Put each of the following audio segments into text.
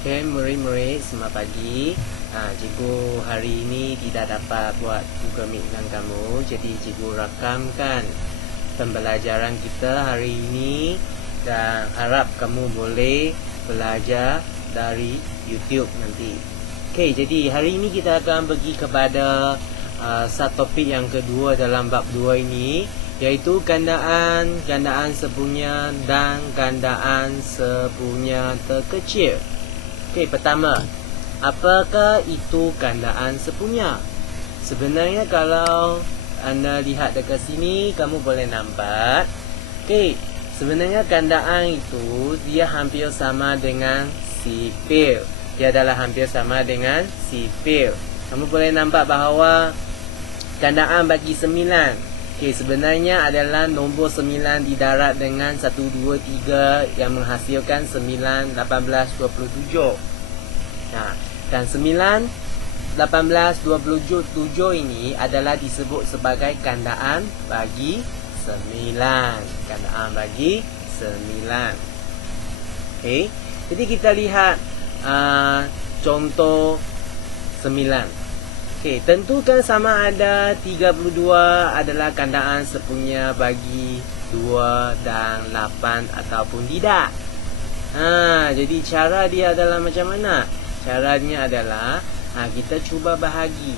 Okay, murid-murid, selamat pagi. Cikgu hari ini tidak dapat buat Google Meet dengan kamu, jadi cikgu rakamkan pembelajaran kita hari ini dan harap kamu boleh belajar dari YouTube nanti. Okay, jadi hari ini kita akan pergi kepada subtopik yang kedua dalam bab 2 ini, iaitu gandaan sepunya dan gandaan sepunya terkecil. Okey, pertama, apakah itu gandaan sepunya? Sebenarnya kalau anda lihat dekat sini, kamu boleh nampak. Okey, sebenarnya gandaan itu dia hampir sama dengan sipil. Dia adalah hampir sama dengan sipil. Kamu boleh nampak bahawa gandaan bagi 9. Okey, sebenarnya adalah nombor 9 didarab dengan 1, 2, 3 yang menghasilkan 9, 18, 27. Nah, dan 9, 18, 27 ini adalah disebut sebagai gandaan bagi 9. Gandaan bagi 9. Okey, jadi kita lihat contoh 9. Okey, tentukan sama ada 32 adalah gandaan sepunya bagi 2 dan 8 ataupun tidak. Jadi cara dia adalah macam mana? Caranya adalah kita cuba bahagi.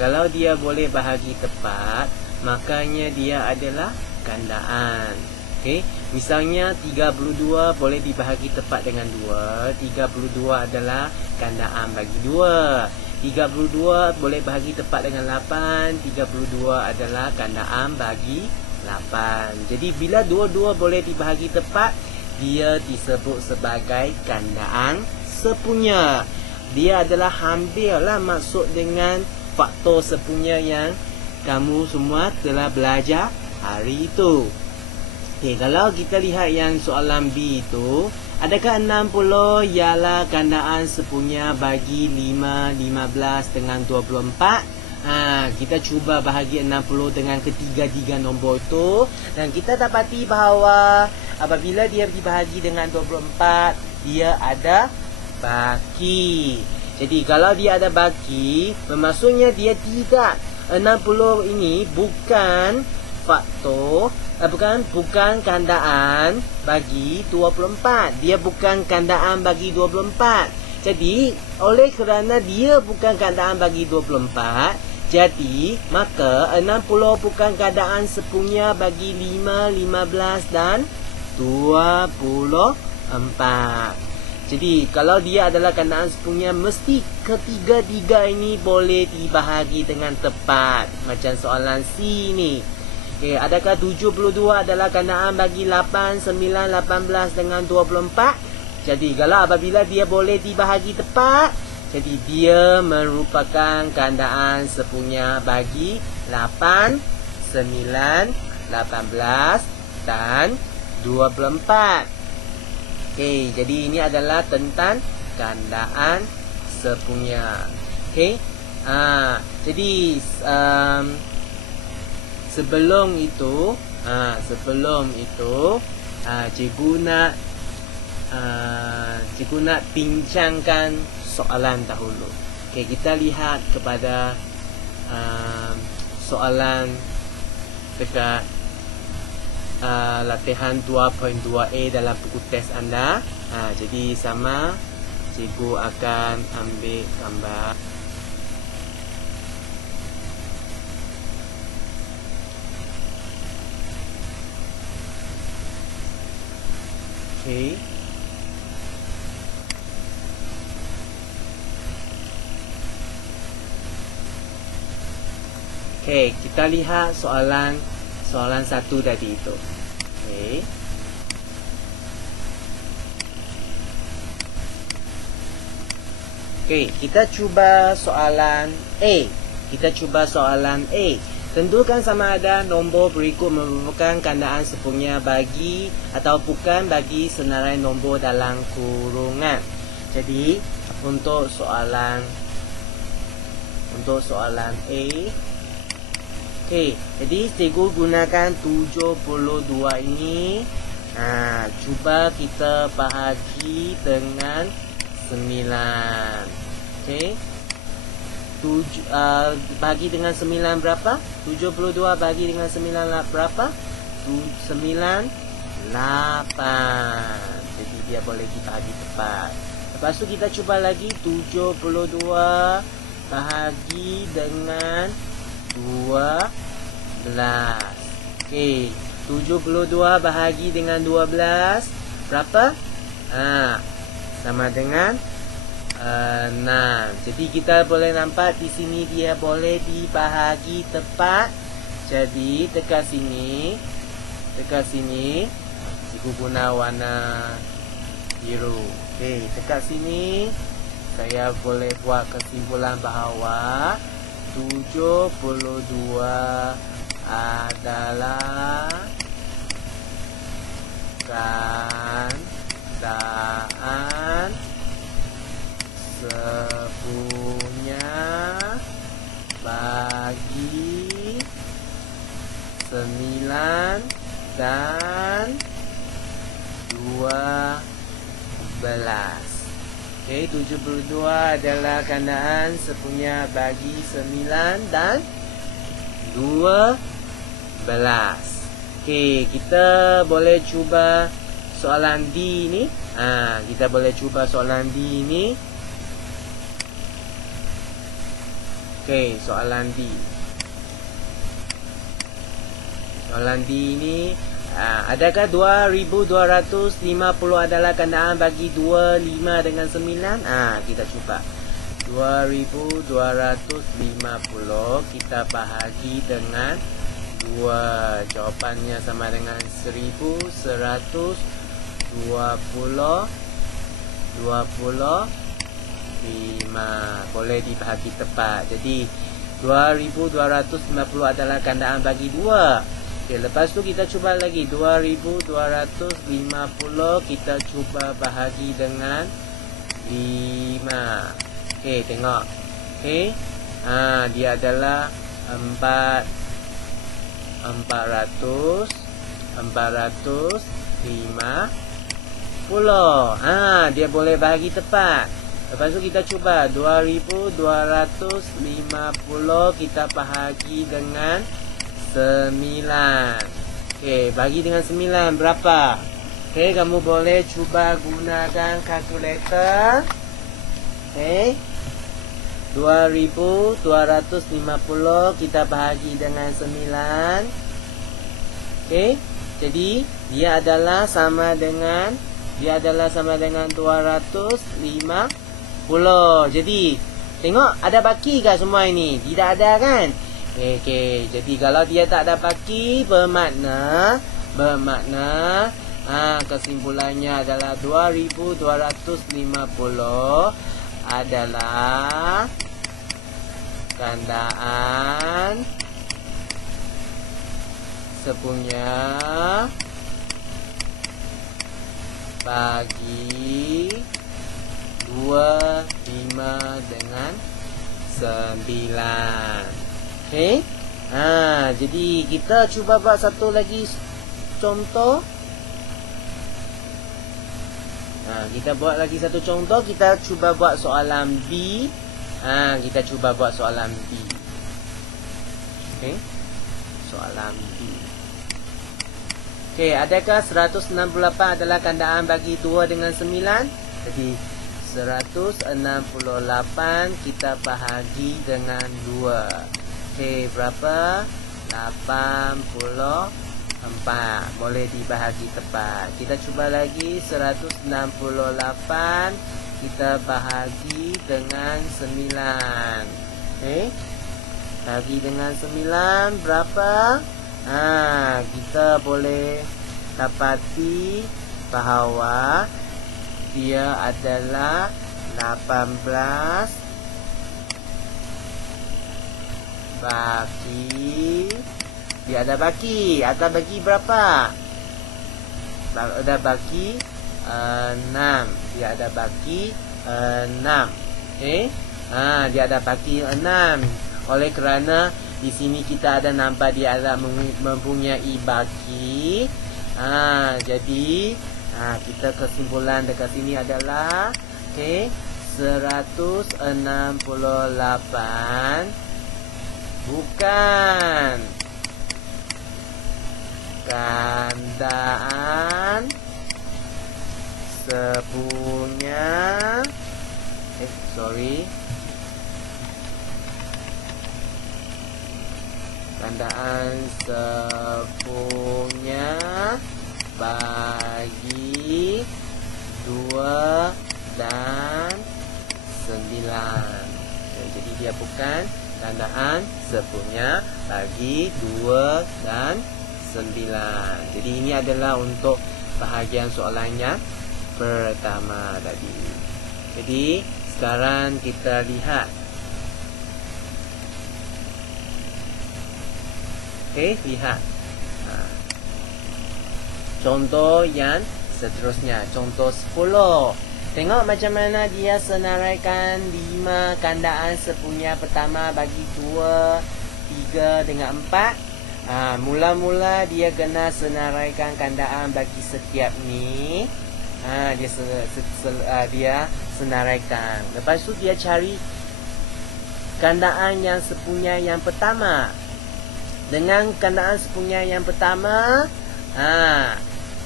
Kalau dia boleh bahagi tepat, makanya dia adalah gandaan. Okey, misalnya 32 boleh dibahagi tepat dengan 2. 32 adalah gandaan bagi 2. 32 boleh bahagi tepat dengan 8. 32 adalah gandaan bagi 8. Jadi bila dua-dua boleh dibahagi tepat, dia disebut sebagai gandaan sepunya. Dia adalah hampirlah maksud dengan faktor sepunya yang kamu semua telah belajar hari itu. Okey, kalau kita lihat yang soalan B itu, adakah 60 ialah gandaan sepunya bagi 5, 15 dengan 24? Kita cuba bahagi 60 dengan ketiga-tiga nombor itu, dan kita dapati bahawa apabila dia dibahagi dengan 24, dia ada baki. Jadi kalau dia ada baki, bermaksudnya dia tidak, 60 ini bukan faktor, bukan gandaan bagi 24. Dia bukan gandaan bagi 24. Jadi oleh kerana dia bukan gandaan bagi 24, jadi maka 60 bukan gandaan sepunya bagi 5, 15 dan 24. Jadi kalau dia adalah gandaan sepunya, mesti ketiga-tiga ini boleh dibahagi dengan tepat. Macam soalan C ni. Okay, adakah 72 adalah gandaan bagi 8, 9, 18 dengan 24? Jadi kalau apabila dia boleh dibahagi tepat, jadi dia merupakan gandaan sepunya bagi 8, 9, 18 dan 24. Okey, jadi ini adalah tentang gandaan sepunya. Okey. Jadi sebelum itu cikgu nak bincangkan soalan dahulu. Okey, kita lihat kepada soalan dekat latihan 2.2a dalam buku test anda. Jadi sama, cikgu akan ambil gambar. Okey. Okey, kita lihat soalan satu tadi itu. Okey. Okey, kita cuba soalan A. Tentukan sama ada nombor berikut merupakan gandaan sepunya bagi atau bukan bagi senarai nombor dalam kurungan. Jadi untuk soalan A, okey, jadi cikgu gunakan 72 ini. Cuba kita bahagi dengan 9. Okey. Bagi dengan 9 berapa? 72 bagi dengan 9 berapa? 98. Jadi dia boleh dibahagi tepat. Lepas tu kita cuba lagi 72 bahagi dengan 12. Okey, 72 bahagi dengan 12 berapa? Sama dengan 6. Jadi kita boleh nampak di sini dia boleh dibahagi tepat. Jadi dekat sini cikgu guna warna biru. Okey, dekat sini saya boleh buat kesimpulan bahawa 72 adalah gandaan sepunya bagi 9 dan 12. Okey, 72 adalah gandaan sepunya bagi 9 dan 12. Okey, kita boleh cuba soalan D ni. Kita boleh cuba soalan D ni. Okey, soalan D. Soalan D ni, adakah 2250 adalah gandaan bagi 25 dengan 9? Kita cuba. 2250 kita bahagi dengan 2. Jawapannya sama dengan 1125. Boleh dibahagi tepat. Jadi 2250 adalah gandaan bagi 2. Okay, lepas tu kita cuba lagi 2250 kita cuba bahagi dengan 5. Okey, tengok. Okey. Dia adalah 450. Dia boleh bahagi tepat. Lepas tu kita cuba 2250 kita bahagi dengan 9. Okey, bagi dengan 9 berapa? Okey, kamu boleh cuba gunakan kalkulator. Okey. 2250 kita bahagi dengan 9. Okey. Jadi dia adalah sama dengan 250. Jadi tengok ada baki ke semua ini? Tidak ada kan? Okey. Jadi kalau dia tak ada baki bermakna kesimpulannya adalah 2250 adalah gandaan sepunya bagi 25 dengan 9. Okey. Jadi kita cuba buat satu lagi contoh. Kita buat lagi satu contoh. Kita cuba buat soalan B. Kita cuba buat soalan B. Okey. Soalan B. Okey, adakah 168 adalah gandaan bagi 2 dengan 9? Jadi 168 kita bahagi dengan 2. Okey, berapa? 84. Boleh dibahagi tepat. Kita cuba lagi 168 kita bahagi dengan 9. Okey. Bagi dengan 9 berapa? Kita boleh dapati bahawa dia adalah 18 bagi, dia ada bagi. Ada bagi berapa? Ada bagi 6. Dia ada bagi 6. Okey. Dia ada bagi 6. Oleh kerana di sini kita ada nampak dia ada mempunyai bagi. Jadi kita kesimpulan dekat sini adalah Okey, 168 bukan kandaan sepunya kandaan sepunya bagi 2 dan 9. Jadi dia bukan kandaan sepunya bagi 2 dan 9. Jadi ini adalah untuk bahagian soalannya pertama tadi. Jadi sekarang kita lihat. Okey, lihat. Contoh yang seterusnya, contoh 10. Tengok macam mana dia senaraikan 5 kandaan sepunya pertama bagi 2, 3 dengan 4. Mula-mula dia kena senaraikan kandaan bagi setiap ni. Dia senaraikan. Lepas tu dia cari kandaan yang sepunya yang pertama. Dengan kandaan sepunya yang pertama,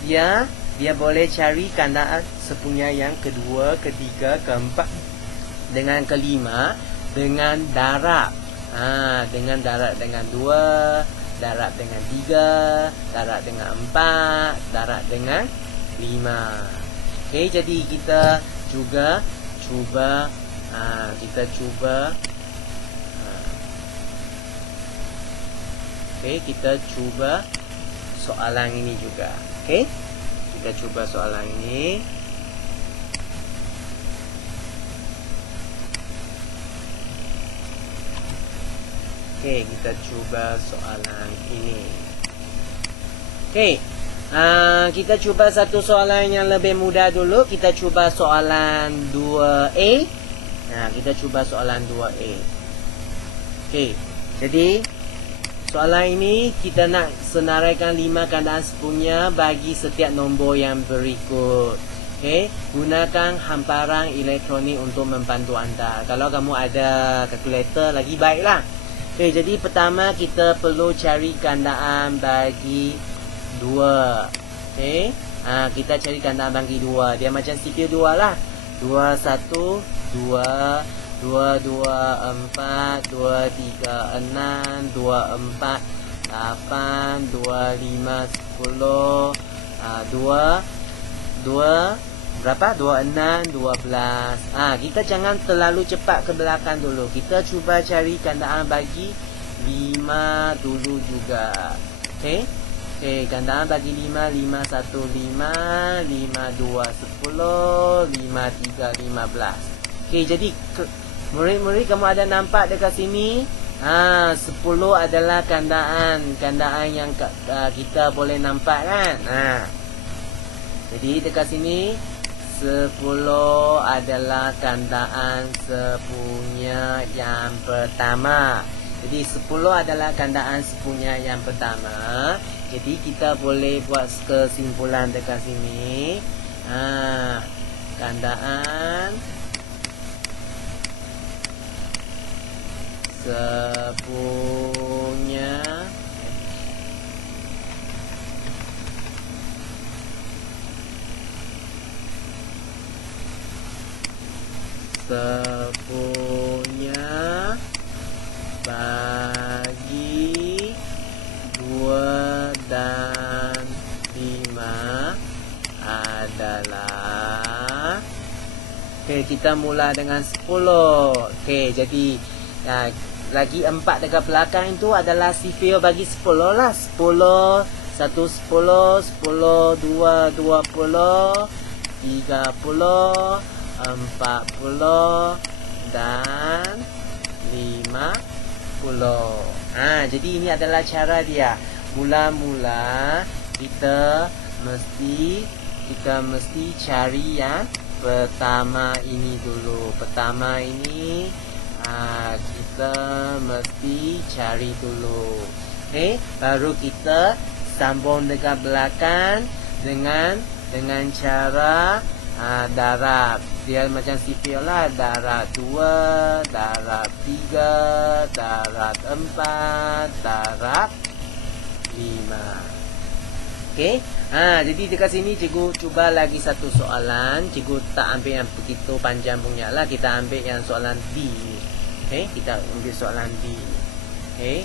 dia boleh cari kandaan sepunya yang kedua, ketiga, keempat dengan kelima dengan darab. Dengan darab dengan 2, darab dengan 3, darab dengan 4, darab dengan 5. Okey, jadi kita juga cuba Okey, kita cuba soalan ini juga. Okey, kita cuba soalan ini. Okey, kita cuba soalan ini. Okey, kita cuba satu soalan yang lebih mudah dulu. Kita cuba soalan 2A. Kita cuba soalan 2A. Okey, jadi soalan ini kita nak senaraikan 5 kandaan sepunya bagi setiap nombor yang berikut. Okey, gunakan hamparan elektronik untuk membantu anda. Kalau kamu ada kalkulator lagi baiklah. Okey, jadi pertama kita perlu cari kandaan bagi 2. Okey, kita cari kandaan bagi 2. Dia macam CPU 2 lah. 2 1 2 2 2 4 2 3 6 2 4 8 2 5 10 2 berapa? 26 12. Kita jangan terlalu cepat ke belakang dulu. Kita cuba cari kandaan bagi 5 dulu juga. Okey. Okey, kandaan bagi 5 5 1 5 5 2 10 5 3 15. Okey, jadi murid-murid kamu ada nampak dekat sini? 10 adalah kandaan yang kita boleh nampak kan? Jadi dekat sini 10 adalah kandaan sepunya yang pertama. Jadi 10 adalah kandaan sepunya yang pertama. Jadi kita boleh buat kesimpulan dekat sini. Kandaan sepunya bagi 2 dan 5 adalah, okey, kita mula dengan 10. Okey, jadi lagi 4 dekat belakang itu adalah sifil bagi 10 lah. 10 1 10 10 2 20 30 40 dan 50. Jadi ini adalah cara dia. Mula-mula kita mesti cari yang pertama ini dulu. Pertama ini kita mesti cari dulu. Okey, baru kita sambung dekat belakang dengan cara darab. Dia macam sifil lah. Darab 2, darab 3, darab 4, darab 5. Okey. Jadi dekat sini cikgu cuba lagi satu soalan. Cikgu tak ambil yang begitu panjang punya lah. Kita ambil yang soalan D ni. Okey, kita ambil soalan D. Okey.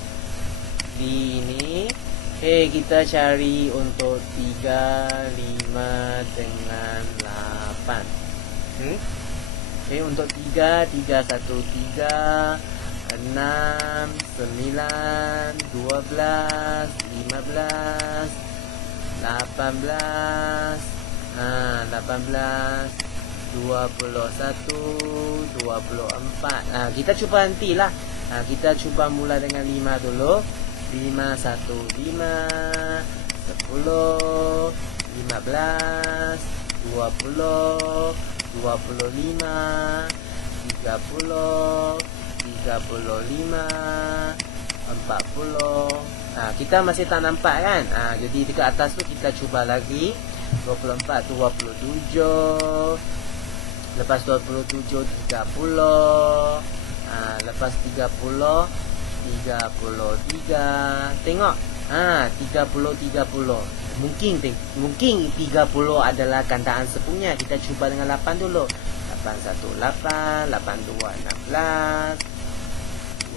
D ini kita cari untuk 3, 5 dengan 8. Untuk 3, 3, 1, 3, 6, 9, 12, 15, 18, 21, 24. Kita cuba nantilah. Kita cuba mula dengan 5 dulu. 5, 1, 5, 10, 15, 20, 25, 30, 35, 40. Kita masih tak nampak kan? Jadi dekat atas tu kita cuba lagi. 24, 27. Lepas 27, 30. Lepas 30, 33. Tengok. 30, 30. Mungkin 30 adalah gandaan sepunya. Kita cuba dengan 8 dulu. 8, 1, 8. 8, 2, 16.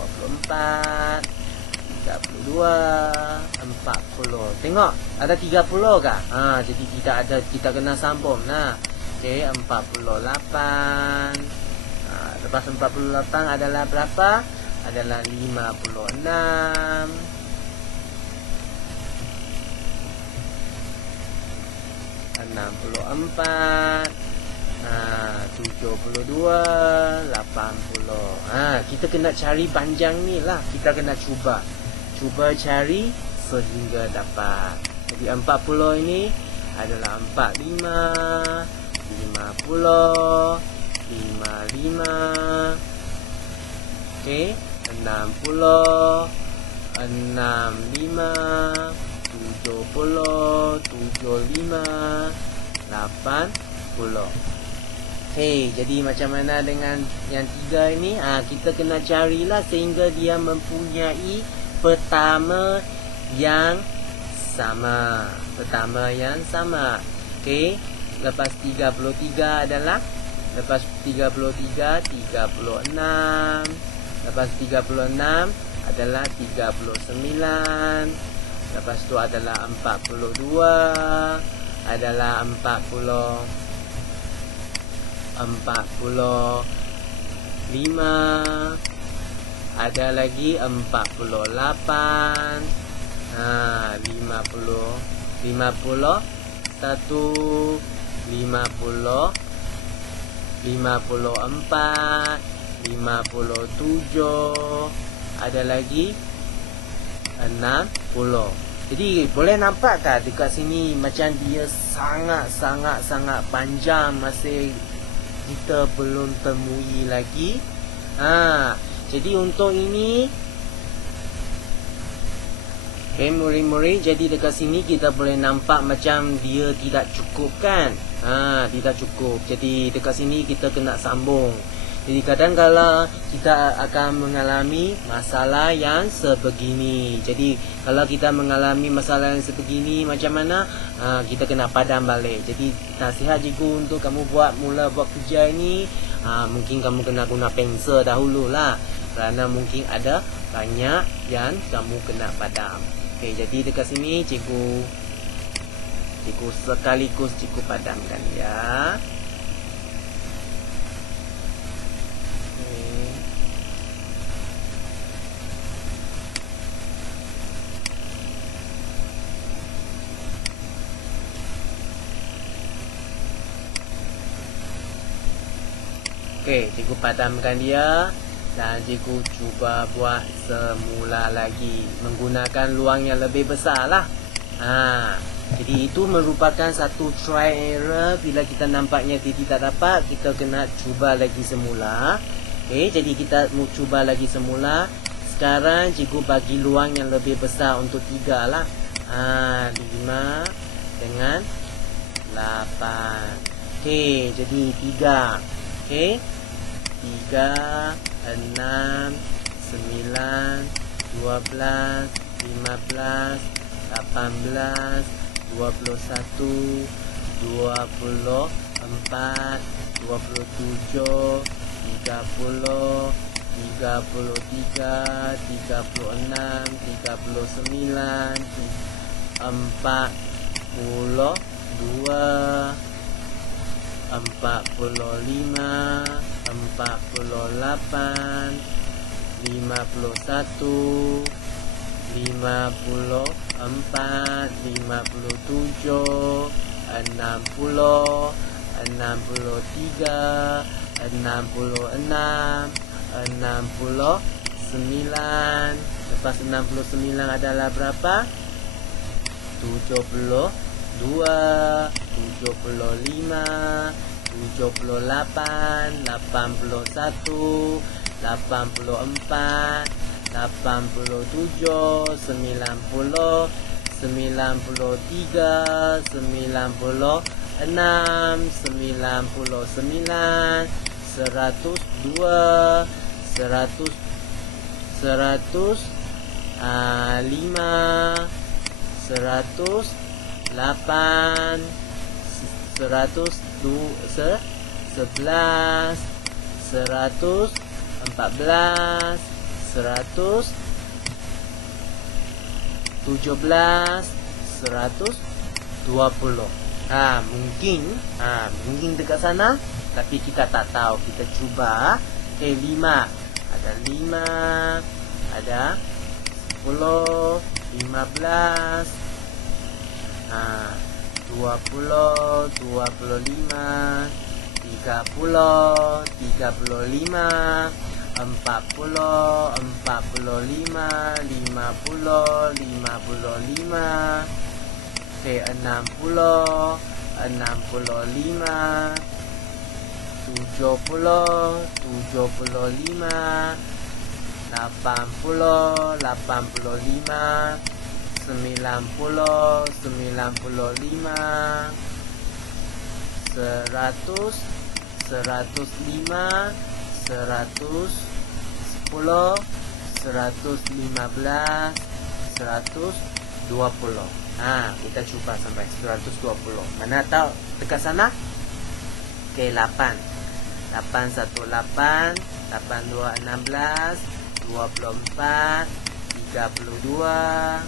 24. 32, 40. Tengok, ada 30 kah? Jadi kita kena sambung. Okey, 48. Lepas 48 adalah berapa? Adalah 56. 64. 72, 80. Kita kena cari panjang ni lah. Kita kena cuba cari sehingga dapat. Jadi 40 ini adalah 45, 50, 55. Okey, 60, 65, 70, 75, 80. Jadi macam mana dengan yang 3 ini? Kita kena carilah sehingga dia mempunyai pertama yang sama. Okey. Lepas 33 adalah, lepas 33, 36. Lepas 36 adalah 39. Lepas tu adalah 42. Adalah 45. Ada lagi 48. 50. 51. 50. 54. 57. Ada lagi 60. Jadi boleh nampak tak dekat sini macam dia sangat panjang, masih kita belum temui lagi. Jadi untuk ini, murid-murid, jadi dekat sini kita boleh nampak macam dia tidak cukup kan? Tidak cukup. Jadi dekat sini kita kena sambung. Jadi kadang-kala kita akan mengalami masalah yang sebegini. Jadi kalau kita mengalami masalah yang sebegini, macam mana? Kita kena padam balik. Jadi nasihat cikgu untuk kamu mula buat kerja ini, mungkin kamu kena guna pensel dahululah. Kerana mungkin ada banyak yang kamu kena padam. Okey, jadi dekat sini cikgu sekaligus cikgu padamkan ya. Okey, cikgu padamkan dia dan cikgu cuba buat semula lagi menggunakan luang yang lebih besar lah. Jadi itu merupakan satu try error. Bila kita nampaknya dia tidak dapat, kita kena cuba lagi semula. Okey, jadi kita mau cuba lagi semula. Sekarang cikgu bagi luang yang lebih besar untuk 3 lah. 5 dengan 8. Okey, jadi 3. Okey. 3, 6, 9, 12, 15, 18, 21, 24, 27, 30, 33, 36, 39, 42, 45, 48, 51, 54, 57, 60, 63, 66, 69. Lepas 69 adalah berapa? 72, 75, 78, 81, 84, 87, 90, 93, 96, 99, 102, 100, 100, 5, 100, 8, 100, 11, 100, 14, 100, 17, 120. Mungkin dekat sana, tapi kita tak tahu. Kita cuba. Okey, 5. Ada 5, ada 10, 15, 20, 25, 30, 35, 40, 45, 50, 55. Okey, 60, 65, 70, 75, 80, 85, 90, 95, 100, 105, 110, 115, 120. Kita cuba sampai 120. Mana tahu dekat sana? Okey, 8. 8, 1, 8, 8, 2, 16, 24, 32,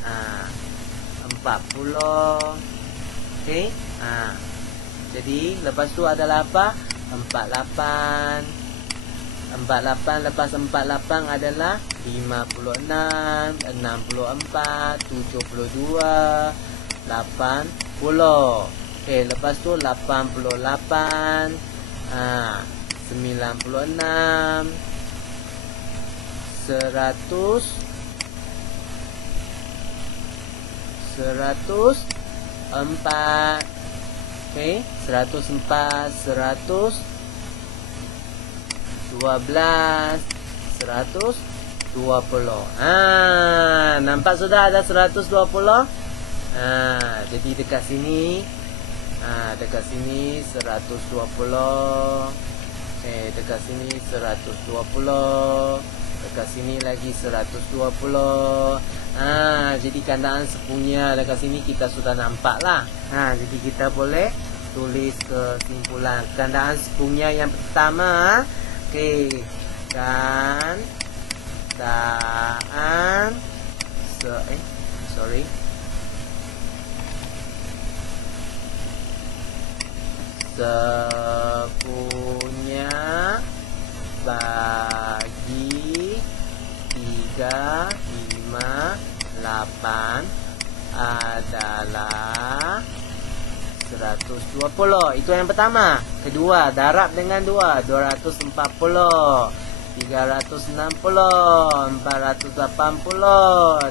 40. Okey. Jadi lepas tu adalah apa? 48. 48 lepas 48 adalah 56, 64, 72, 80. Okey, lepas tu 88, 96, 100, 104. Okey, 104, 100, 12, 120. Nampak sudah ada 120? Jadi dekat sini, dekat sini 120. Dekat sini 120. Dekat sini lagi 120. Jadi kandaan sepunya dekat sini kita sudah nampak lah. Jadi kita boleh tulis kesimpulan. Kandaan sepunya yang pertama. Okey, kandaan sepunya bagi 3, 5, 8 adalah 120. Itu yang pertama. Kedua, darab dengan 2, 240, 360, 480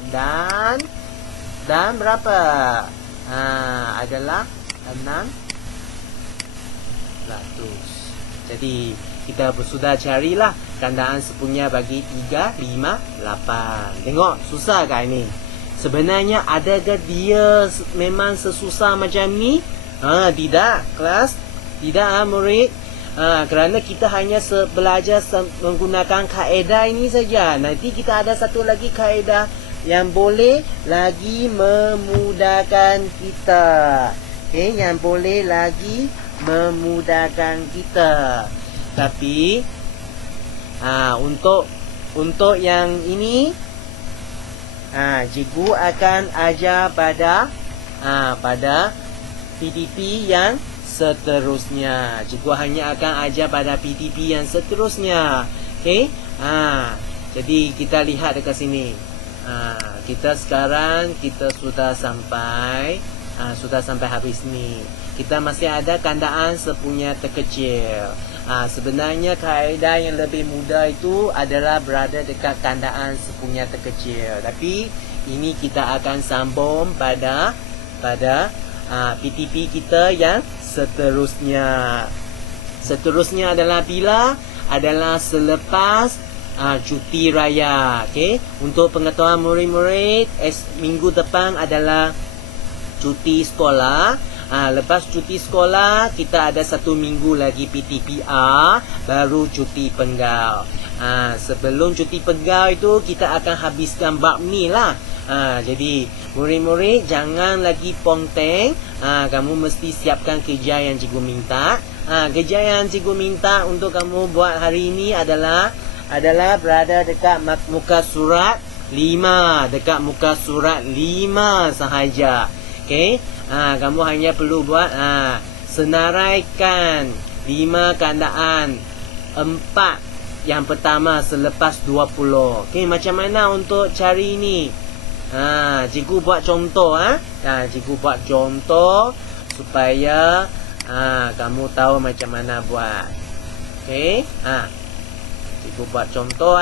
dan berapa? Adalah 600. Jadi kita sudah carilah kandaan sepunya bagi 3, 5, 8. Tengok, susah kan ini? Sebenarnya adakah dia memang sesusah macam ni? Tidak, kelas. Tidak murid. Kerana kita hanya belajar menggunakan kaedah ini saja. Nanti kita ada satu lagi kaedah yang boleh lagi memudahkan kita. Okey, yang boleh lagi memudahkan kita. Tapi untuk yang ini cikgu akan ajar pada PTP yang seterusnya. Cikgu hanya akan ajar pada PTP yang seterusnya. Okey. Jadi kita lihat dekat sini. Kita sekarang sudah sampai habis ni. Kita masih ada kandaan sepunya terkecil. Sebenarnya kaedah yang lebih mudah itu adalah berada dekat kandaan sepunya terkecil. Tapi ini kita akan sambung pada PTP kita yang seterusnya. Seterusnya adalah bila? Adalah selepas cuti raya. Okey. Untuk pengetahuan murid-murid, minggu depan adalah cuti sekolah. Lepas cuti sekolah, kita ada 1 minggu lagi PTPR, baru cuti penggal. Sebelum cuti penggal itu, kita akan habiskan bab ni lah. Jadi murid-murid jangan lagi ponteng. Kamu mesti siapkan kerja yang cikgu minta. Kerja yang cikgu minta untuk kamu buat hari ini adalah berada dekat muka surat 5. Dekat muka surat 5 sahaja. Okey. Kamu hanya perlu buat senaraikan 5 kandaan 4 yang pertama selepas 20. Okey, macam mana untuk cari ni? Cikgu buat contoh. Cikgu buat contoh supaya kamu tahu macam mana buat. Okey. Cikgu buat contoh.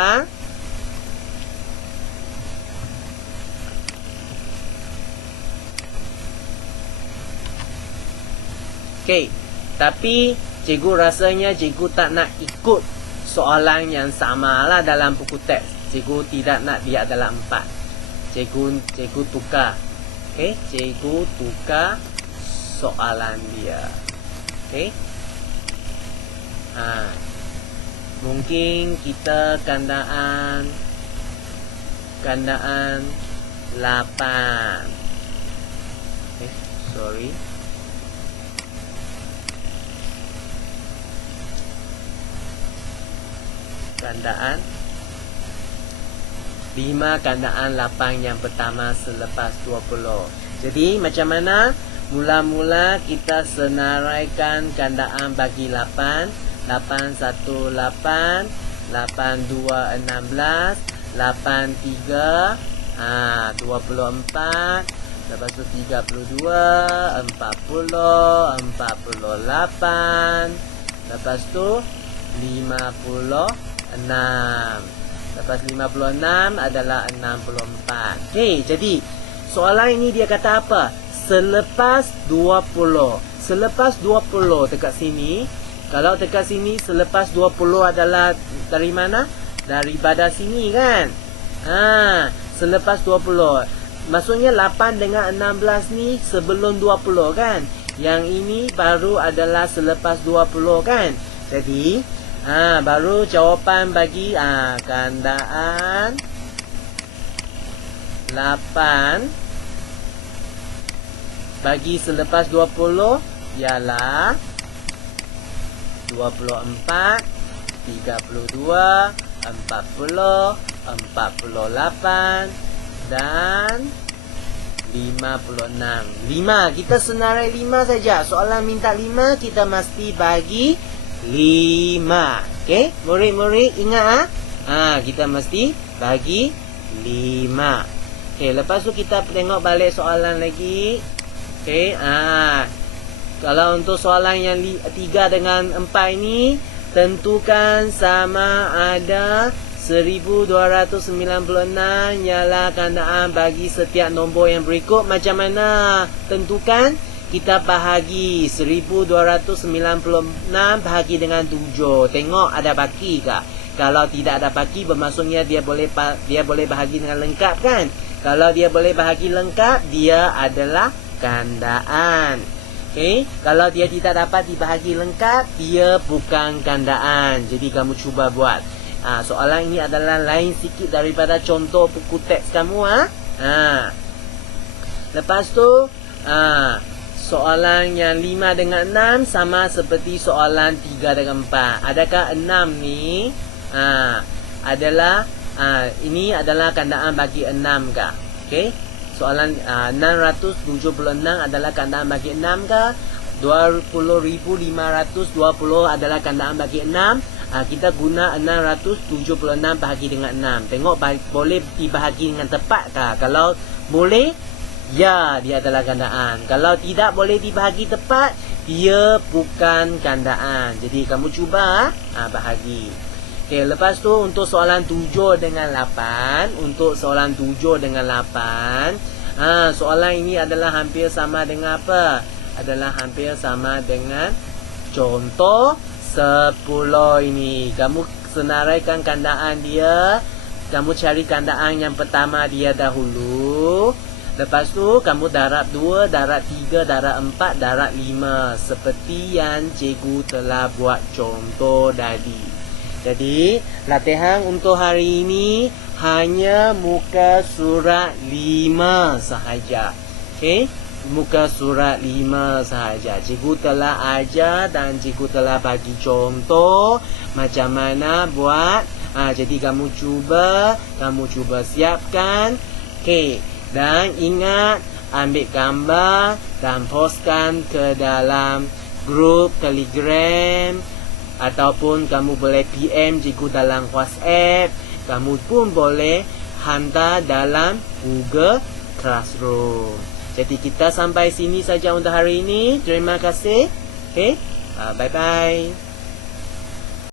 Okey. Tapi cikgu rasanya cikgu tak nak ikut soalan yang sama lah dalam buku teks. Cikgu tidak nak dia dalam 4. Cikgu tukar. Okey, cikgu tukar soalan dia. Okey. Mungkin kita kandaan 8. Sorry. Kandaan 5 kandaan 8 yang pertama selepas 20. Jadi macam mana? Mula-mula kita senaraikan kandaan bagi 8. 8 1 8, 8 2 16, 8 3 24, lepas tu 32, 40, 48, lepas tu 56. Lepas 56 adalah 64. Okey, jadi soalan ini dia kata apa? Selepas 20. Selepas 20 dekat sini. Kalau dekat sini selepas 20 adalah dari mana? Daripada sini kan? Selepas 20. Maksudnya 8 dengan 16 ni sebelum 20 kan? Yang ini baru adalah selepas 20 kan? Jadi baru jawapan bagi kandaan 8 bagi selepas 20 ialah 24, 32, 40, 48 dan 56. 5. Kita senarai 5 saja. Soalan minta 5, kita mesti bagi 5. Okey, murid-murid ingat kita mesti bagi 5. Okey, lepas tu kita tengok balik soalan lagi. Okey, kalau untuk soalan yang 3 dengan 4 ini, tentukan sama ada 1296 ialah kandaan bagi setiap nombor yang berikut. Macam mana tentukan? Kita bahagi 1296 bahagi dengan 7. Tengok ada baki ke? Kalau tidak ada baki, bermaksudnya dia boleh bahagi dengan lengkap kan? Kalau dia boleh bahagi lengkap, dia adalah kandaan. Okey, kalau dia tidak dapat dibahagi lengkap, dia bukan gandaan. Jadi kamu cuba buat. Soalan ini adalah lain sikit daripada contoh buku teks kamu. Lepas tu, soalan yang 5 dengan 6 sama seperti soalan 3 dengan 4. Adakah 6 ni ini adalah gandaan bagi 6 kah? Okey. Soalan 676 adalah gandaan bagi 6 ke? 20.520 adalah gandaan bagi 6. Kita guna 676 bahagi dengan 6. Tengok boleh dibahagi dengan tepat kah? Kalau boleh, ya, dia adalah gandaan. Kalau tidak boleh dibahagi tepat, dia bukan gandaan. Jadi kamu cuba bahagi. Okey, lepas tu untuk soalan 7 dengan 8. Untuk soalan 7 dengan 8. Soalan ini adalah hampir sama dengan apa? Adalah hampir sama dengan contoh 10 ini. Kamu senaraikan gandaan dia. Kamu cari gandaan yang pertama dia dahulu. Lepas tu kamu darab 2, darab 3, darab 4, darab 5. Seperti yang cikgu telah buat contoh tadi. Jadi, latihan untuk hari ini hanya muka surat 5 sahaja. Okey? Muka surat 5 sahaja. Cikgu telah ajar dan cikgu telah bagi contoh macam mana buat. Jadi kamu cuba siapkan. Okey. Dan ingat ambil gambar dan postkan ke dalam grup Telegram. Ataupun kamu boleh PM cikgu dalam WhatsApp. Kamu pun boleh hantar dalam Google Classroom. Jadi kita sampai sini saja untuk hari ini. Terima kasih. Okay, bye-bye.